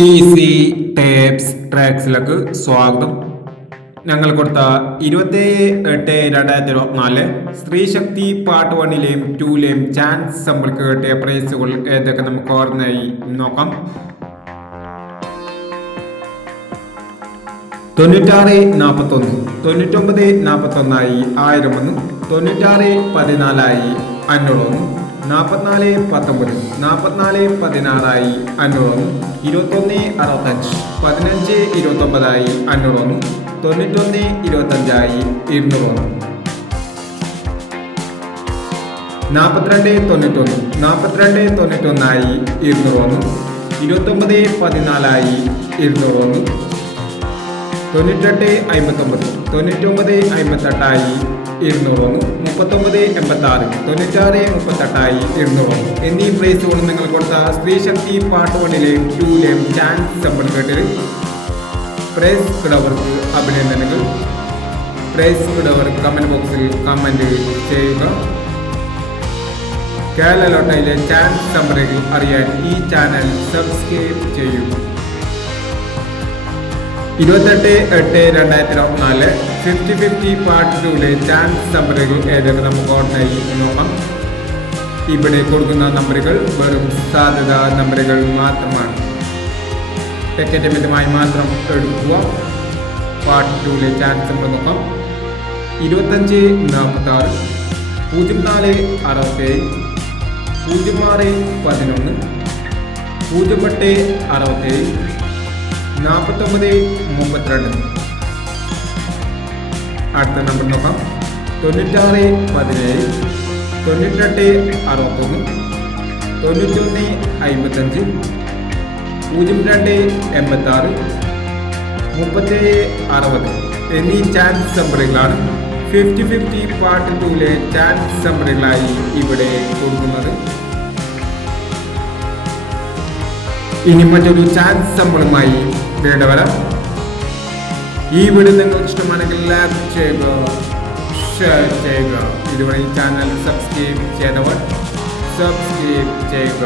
Easy tapes ട്രാക്സിലേക്ക് സ്വാഗതം. ഞങ്ങൾ കൊടുത്ത ഇരുപത്തേഴ് എട്ട് രണ്ടായിരത്തി ഇരുപത്തിനാല് സ്ത്രീശക്തി പാർട്ട് വണ്ണിലെയും ടൂലെയും ചാൻസ് നമ്മൾക്ക് കിട്ടിയ പ്രൈസുകൾ ഏതൊക്കെ നമുക്ക് ഓർമ്മയായി നോക്കാം. തൊണ്ണൂറ്റാറ് നാൽപ്പത്തൊന്ന് തൊണ്ണൂറ്റൊമ്പത് നാൽപ്പത്തൊന്നായി ആയിരം ഒന്ന് തൊണ്ണൂറ്റാറ് പതിനാലായി അഞ്ഞൂറൊന്ന് നാൽപ്പത്തിനാല് പത്തൊമ്പത് നാൽപ്പത്തിനാല് പതിനാറായി അഞ്ഞൂറൊന്ന് ഇരുപത്തൊന്ന് അറുപത്തഞ്ച് പതിനഞ്ച് ഇരുപത്തൊമ്പതായി അഞ്ഞൂറൊന്ന് തൊണ്ണൂറ്റൊന്ന് ഇരുപത്തഞ്ചായി ഇരുന്നൂറൊന്ന് നാൽപ്പത്തിരണ്ട് തൊണ്ണൂറ്റൊന്ന് നാൽപ്പത്തിരണ്ട് തൊണ്ണൂറ്റൊന്നായി ഇരുന്നൂറൊന്ന് ഇരുപത്തൊമ്പത് പതിനാലായി ഇരുന്നൂറൊന്ന് തൊണ്ണൂറ്റെട്ട് അമ്പത്തൊമ്പത് തൊണ്ണൂറ്റൊമ്പത് അമ്പത്തെട്ടായി ഇരുന്നൂറൊന്ന് മുപ്പത്തൊമ്പത് എൺപത്താറ് തൊണ്ണൂറ്റാറ് മുപ്പത്തെട്ടായി ഇരുന്നൂറൊന്ന് എന്നീ പ്രൈസുകൾ നിങ്ങൾ കൊടുത്ത സ്ത്രീശക്തി പാർട്ട് വണ്ണിലെ ക്യൂലെയും ചാൻസ് സമ്പർക്കത്തിൽ പ്രൈസ് കിടവർക്ക് അഭിനന്ദനങ്ങൾ. പ്രൈസ് കിടവർ കമന്റ് ബോക്സിൽ കമന്റ് ചെയ്യുക. കേരള ലോട്ടയിലെ ചാൻസ് സമ്മറികൾ അറിയാൻ ഈ ചാനൽ സബ്സ്ക്രൈബ് ചെയ്യൂ ഇരുപത്തെട്ട് എട്ട് രണ്ടായിരത്തി ഇരുപത്തിനാല് ഫിഫ്റ്റി ഫിഫ്റ്റി പാർട്ട് ടൂലെ ചാൻസ് നമ്പറുകൾ ഏതൊക്കെ നമുക്ക് ഓർമ്മയായി നോക്കാം. ഇവിടെ കൊടുക്കുന്ന നമ്പറുകൾ വെറും സാധ്യത നമ്പറുകൾ മാത്രമാണ്. ടിക്കറ്റ് മിതമായി മാത്രം എടുക്കുക. പാർട്ട് ടൂലെ ചാൻസ് നമ്പർ നോക്കാം. ഇരുപത്തഞ്ച് നാൽപ്പത്തി ആറ് പൂജ്യം നാല് അറുപത്തേഴ് പൂജ്യം ആറ് പതിനൊന്ന് പൂജ്യം എട്ട് അറുപത്തേഴ് നാൽപ്പത്തൊമ്പത് മുപ്പത്തിരണ്ട്. അടുത്ത നമ്പർ നോക്കാം. തൊണ്ണൂറ്റാറ് പതിനേഴ് തൊണ്ണൂറ്റെട്ട് അറുപത്തൊന്ന് തൊണ്ണൂറ്റൊന്ന് അമ്പത്തഞ്ച് പൂജ്യം രണ്ട് എൺപത്താറ് മുപ്പത്തേഴ് അറുപത് എന്നീ ചാൻസ് നമ്പറുകളാണ് ഫിഫ്റ്റി ഫിഫ്റ്റി പാർട്ട് ടൂലെ ചാൻസ് നമ്പറുകളായി ഇവിടെ കൊടുക്കുന്നത്. ഇനി മറ്റൊരു ചാൻസ് സമ്പളുമായി വീണ്ടും വരാം. ഈ വീഡിയോ നിങ്ങൾക്ക് ഇഷ്ടമാണെങ്കിൽ ലൈക്ക് ചെയ്യുക ഷെയർ ചെയ്യുക. ഇതുവരെ ഈ ചാനൽ സബ്സ്ക്രൈബ് ചെയ്തവർ സബ്സ്ക്രൈബ് ചെയ്യുക.